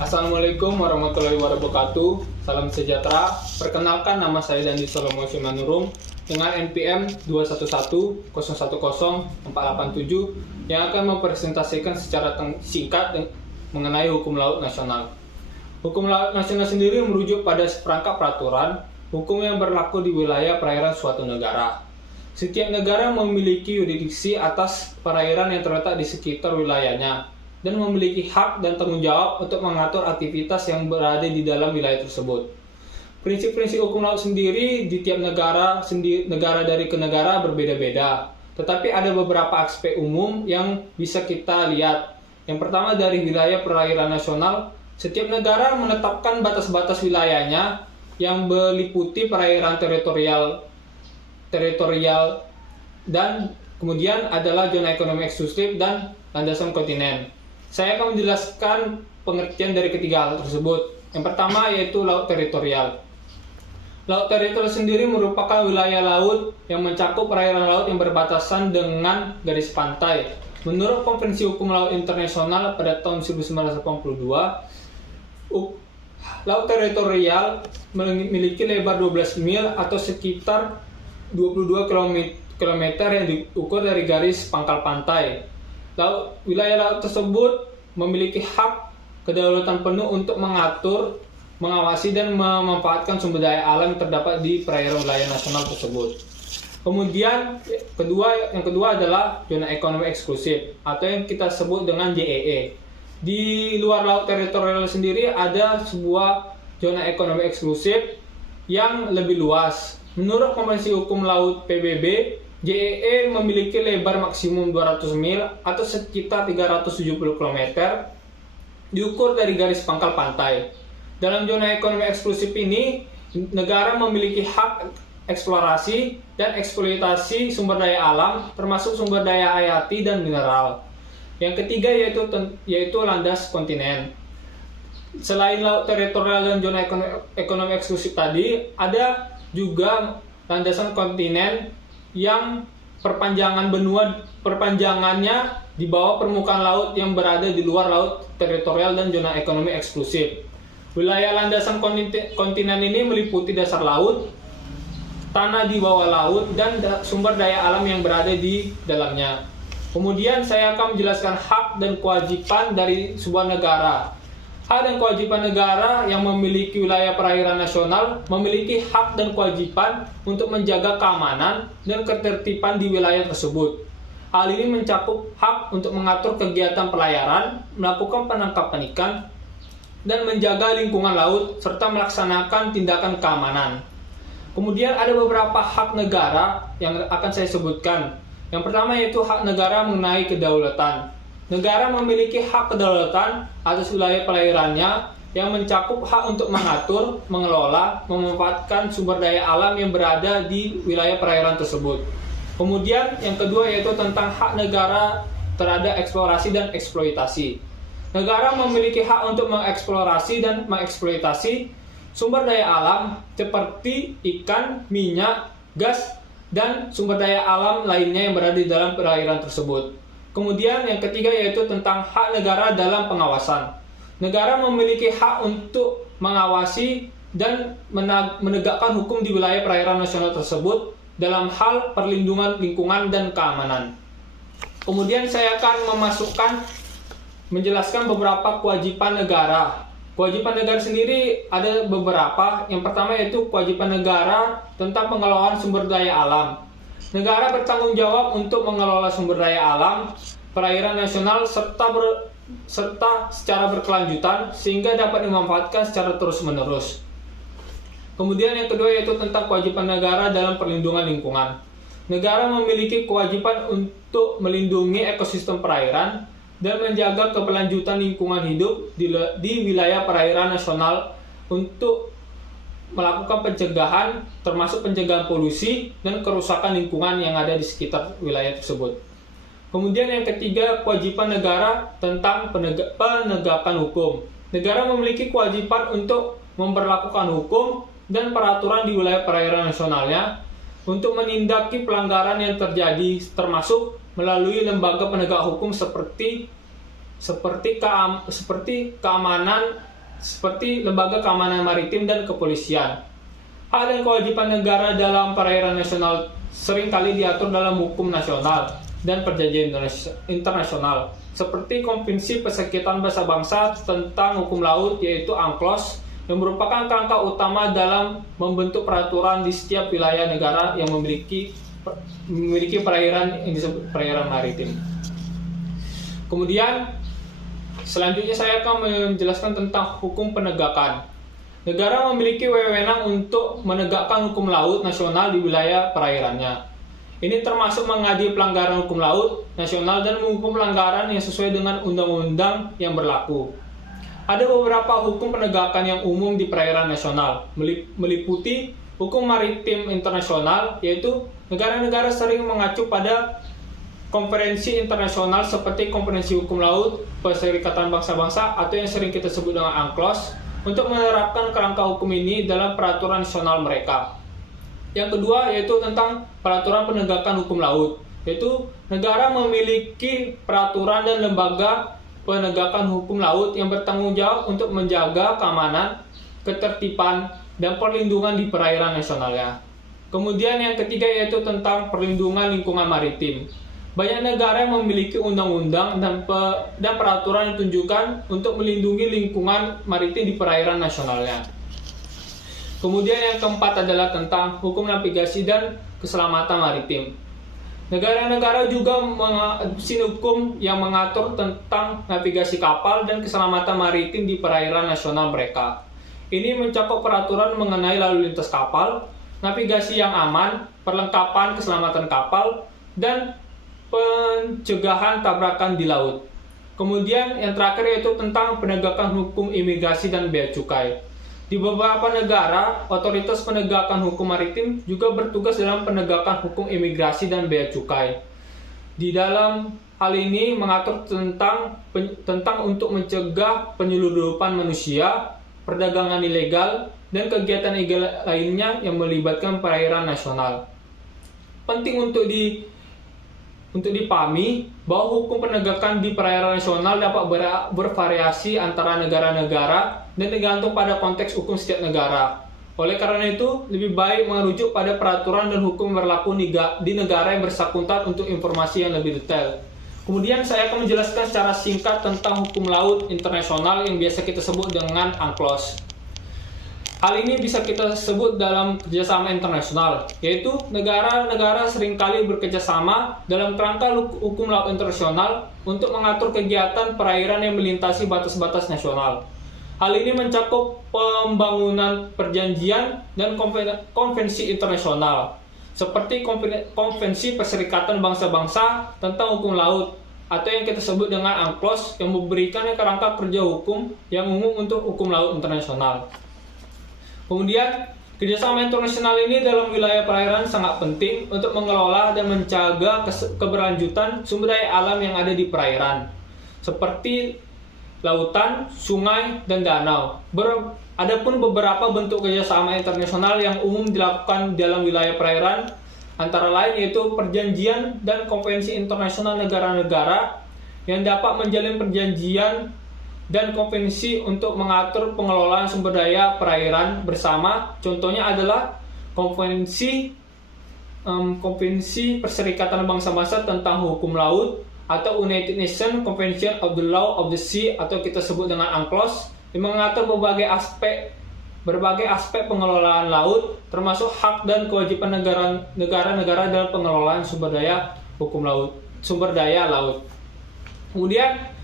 Assalamualaikum warahmatullahi wabarakatuh. Salam sejahtera. Perkenalkan, nama saya Dandi Salomo Simanurung dengan NPM 2110104887 yang akan mempresentasikan secara singkat mengenai hukum laut nasional. Hukum laut nasional sendiri merujuk pada seperangkat peraturan hukum yang berlaku di wilayah perairan suatu negara. Setiap negara memiliki yurisdiksi atas perairan yang terletak di sekitar wilayahnya dan memiliki hak dan tanggung jawab untuk mengatur aktivitas yang berada di dalam wilayah tersebut. Prinsip-prinsip hukum laut sendiri di tiap negara dari ke negara berbeda-beda, tetapi ada beberapa aspek umum yang bisa kita lihat. Yang pertama, dari wilayah perairan nasional, setiap negara menetapkan batas-batas wilayahnya yang meliputi perairan teritorial dan kemudian adalah zona ekonomi eksklusif dan landasan kontinen. Saya akan menjelaskan pengertian dari ketiga hal tersebut. Yang pertama yaitu laut teritorial. Laut teritorial sendiri merupakan wilayah laut yang mencakup perairan laut yang berbatasan dengan garis pantai. Menurut Konvensi Hukum Laut Internasional pada tahun 1982, laut teritorial memiliki lebar 12 mil atau sekitar 22 km yang diukur dari garis pangkal pantai. Wilayah laut tersebut memiliki hak kedaulatan penuh untuk mengatur, mengawasi, dan memanfaatkan sumber daya alam yang terdapat di perairan wilayah nasional tersebut. Kemudian yang kedua adalah zona ekonomi eksklusif atau yang kita sebut dengan ZEE. Di luar laut teritorial sendiri ada sebuah zona ekonomi eksklusif yang lebih luas. Menurut Konvensi Hukum Laut PBB, ZEE memiliki lebar maksimum 200 mil atau sekitar 370 km diukur dari garis pangkal pantai. Dalam zona ekonomi eksklusif ini, negara memiliki hak eksplorasi dan eksploitasi sumber daya alam termasuk sumber daya hayati dan mineral. Yang ketiga yaitu landas kontinen. Selain laut teritorial dan zona ekonomi eksklusif tadi, ada juga landasan kontinen yang perpanjangannya di bawah permukaan laut yang berada di luar laut teritorial dan zona ekonomi eksklusif. Wilayah landasan kontinen ini meliputi dasar laut, tanah di bawah laut, dan sumber daya alam yang berada di dalamnya. Kemudian saya akan menjelaskan hak dan kewajiban dari sebuah negara. Hak dan kewajiban negara yang memiliki wilayah perairan nasional memiliki hak dan kewajiban untuk menjaga keamanan dan ketertiban di wilayah tersebut. Hal ini mencakup hak untuk mengatur kegiatan pelayaran, melakukan penangkapan ikan, dan menjaga lingkungan laut, serta melaksanakan tindakan keamanan. Kemudian ada beberapa hak negara yang akan saya sebutkan. Yang pertama yaitu hak negara mengenai kedaulatan. Negara memiliki hak kedaulatan atas wilayah perairannya yang mencakup hak untuk mengatur, mengelola, memanfaatkan sumber daya alam yang berada di wilayah perairan tersebut. Kemudian yang kedua yaitu tentang hak negara terhadap eksplorasi dan eksploitasi. Negara memiliki hak untuk mengeksplorasi dan mengeksploitasi sumber daya alam seperti ikan, minyak, gas, dan sumber daya alam lainnya yang berada di dalam perairan tersebut. Kemudian yang ketiga yaitu tentang hak negara dalam pengawasan. Negara memiliki hak untuk mengawasi dan menegakkan hukum di wilayah perairan nasional tersebut dalam hal perlindungan lingkungan dan keamanan. Kemudian saya akan menjelaskan beberapa kewajiban negara. Kewajiban negara sendiri ada beberapa. Yang pertama yaitu kewajiban negara tentang pengelolaan sumber daya alam. Negara bertanggung jawab untuk mengelola sumber daya alam, perairan nasional, serta secara berkelanjutan sehingga dapat dimanfaatkan secara terus-menerus. Kemudian yang kedua yaitu tentang kewajiban negara dalam perlindungan lingkungan. Negara memiliki kewajiban untuk melindungi ekosistem perairan dan menjaga keberlanjutan lingkungan hidup di wilayah perairan nasional untuk melakukan pencegahan, termasuk pencegahan polusi dan kerusakan lingkungan yang ada di sekitar wilayah tersebut. Kemudian yang ketiga, kewajiban negara tentang penegakan hukum. Negara memiliki kewajiban untuk memberlakukan hukum dan peraturan di wilayah perairan nasionalnya untuk menindaki pelanggaran yang terjadi, termasuk melalui lembaga penegak hukum seperti keamanan seperti lembaga keamanan maritim dan kepolisian. Hak dan kewajiban negara dalam perairan nasional seringkali diatur dalam hukum nasional dan perjanjian internasional, seperti Konvensi Perserikatan Bangsa-Bangsa tentang Hukum Laut, yaitu UNCLOS, yang merupakan kerangka utama dalam membentuk peraturan di setiap wilayah negara yang memiliki perairan yang disebut perairan maritim. Kemudian selanjutnya saya akan menjelaskan tentang hukum penegakan. Negara memiliki wewenang untuk menegakkan hukum laut nasional di wilayah perairannya. Ini termasuk mengadili pelanggaran hukum laut nasional dan menghukum pelanggaran yang sesuai dengan undang-undang yang berlaku. Ada beberapa hukum penegakan yang umum di perairan nasional, meliputi hukum maritim internasional, yaitu negara-negara sering mengacu pada konferensi internasional seperti Konferensi Hukum Laut Perserikatan Bangsa-Bangsa atau yang sering kita sebut dengan UNCLOS untuk menerapkan kerangka hukum ini dalam peraturan nasional mereka. Yang kedua yaitu tentang peraturan penegakan hukum laut, yaitu negara memiliki peraturan dan lembaga penegakan hukum laut yang bertanggung jawab untuk menjaga keamanan, ketertiban, dan perlindungan di perairan nasionalnya. Kemudian yang ketiga yaitu tentang perlindungan lingkungan maritim. Banyak negara yang memiliki undang-undang dan peraturan yang ditunjukkan untuk melindungi lingkungan maritim di perairan nasionalnya. Kemudian yang keempat adalah tentang hukum navigasi dan keselamatan maritim. Negara-negara juga mengadopsi hukum yang mengatur tentang navigasi kapal dan keselamatan maritim di perairan nasional mereka. Ini mencakup peraturan mengenai lalu lintas kapal, navigasi yang aman, perlengkapan keselamatan kapal, dan pencegahan tabrakan di laut. Kemudian yang terakhir yaitu tentang penegakan hukum imigrasi dan bea cukai. Di beberapa negara, otoritas penegakan hukum maritim juga bertugas dalam penegakan hukum imigrasi dan bea cukai. Di dalam hal ini mengatur tentang untuk mencegah penyeludupan manusia, perdagangan ilegal, dan kegiatan ilegal lainnya yang melibatkan perairan nasional. Penting untuk dipahami bahwa hukum penegakan di perairan nasional dapat bervariasi antara negara-negara dan tergantung pada konteks hukum setiap negara. Oleh karena itu, lebih baik merujuk pada peraturan dan hukum yang berlaku di negara yang bersangkutan untuk informasi yang lebih detail. Kemudian saya akan menjelaskan secara singkat tentang hukum laut internasional yang biasa kita sebut dengan UNCLOS. Hal ini bisa kita sebut dalam kerjasama internasional, yaitu negara-negara seringkali bekerjasama dalam kerangka hukum laut internasional untuk mengatur kegiatan perairan yang melintasi batas-batas nasional. Hal ini mencakup pembangunan perjanjian dan konvensi internasional, seperti Konvensi Perserikatan Bangsa-Bangsa tentang Hukum Laut, atau yang kita sebut dengan UNCLOS, yang memberikan kerangka kerja hukum yang umum untuk hukum laut internasional. Kemudian, kerjasama internasional ini dalam wilayah perairan sangat penting untuk mengelola dan menjaga keberlanjutan sumber daya alam yang ada di perairan, seperti lautan, sungai, dan danau. Adapun beberapa bentuk kerjasama internasional yang umum dilakukan dalam wilayah perairan, antara lain yaitu perjanjian dan konvensi internasional negara-negara yang dapat menjalin perjanjian dan konvensi untuk mengatur pengelolaan sumber daya perairan bersama. Contohnya adalah Konvensi Perserikatan Bangsa-Bangsa tentang Hukum Laut atau United Nations Convention of the Law of the Sea atau kita sebut dengan UNCLOS, yang mengatur berbagai aspek pengelolaan laut, termasuk hak dan kewajiban negara-negara dalam pengelolaan sumber daya laut. Kemudian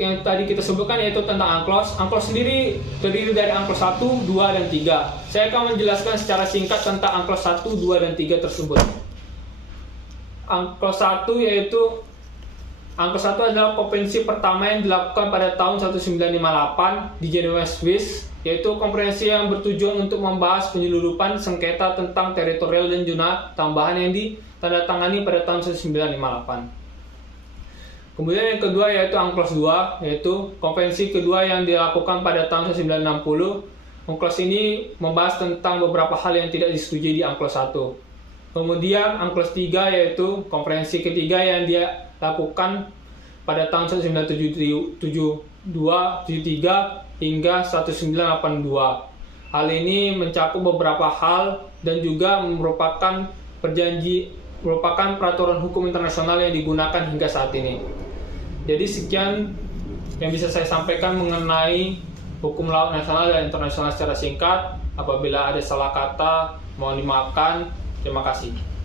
yang tadi kita sebutkan yaitu tentang UNCLOS. UNCLOS sendiri terdiri dari UNCLOS 1, 2, dan 3. Saya akan menjelaskan secara singkat tentang UNCLOS 1, 2, dan 3 tersebut. UNCLOS 1 adalah konvensi pertama yang dilakukan pada tahun 1958 di Jenewa, Swiss, yaitu konferensi yang bertujuan untuk membahas penyelundupan sengketa tentang teritorial dan zona tambahan yang ditandatangani pada tahun 1958. Kemudian yang kedua yaitu UNCLOS 2, yaitu konvensi kedua yang dilakukan pada tahun 1960. UNCLOS ini membahas tentang beberapa hal yang tidak disetujui di UNCLOS 1. Kemudian UNCLOS 3 yaitu konferensi ketiga yang dia lakukan pada tahun 1977 273 hingga 1982. Hal ini mencakup beberapa hal dan juga merupakan peraturan hukum internasional yang digunakan hingga saat ini. Jadi sekian yang bisa saya sampaikan mengenai hukum laut nasional dan internasional secara singkat. Apabila ada salah kata, mohon dimaafkan. Terima kasih.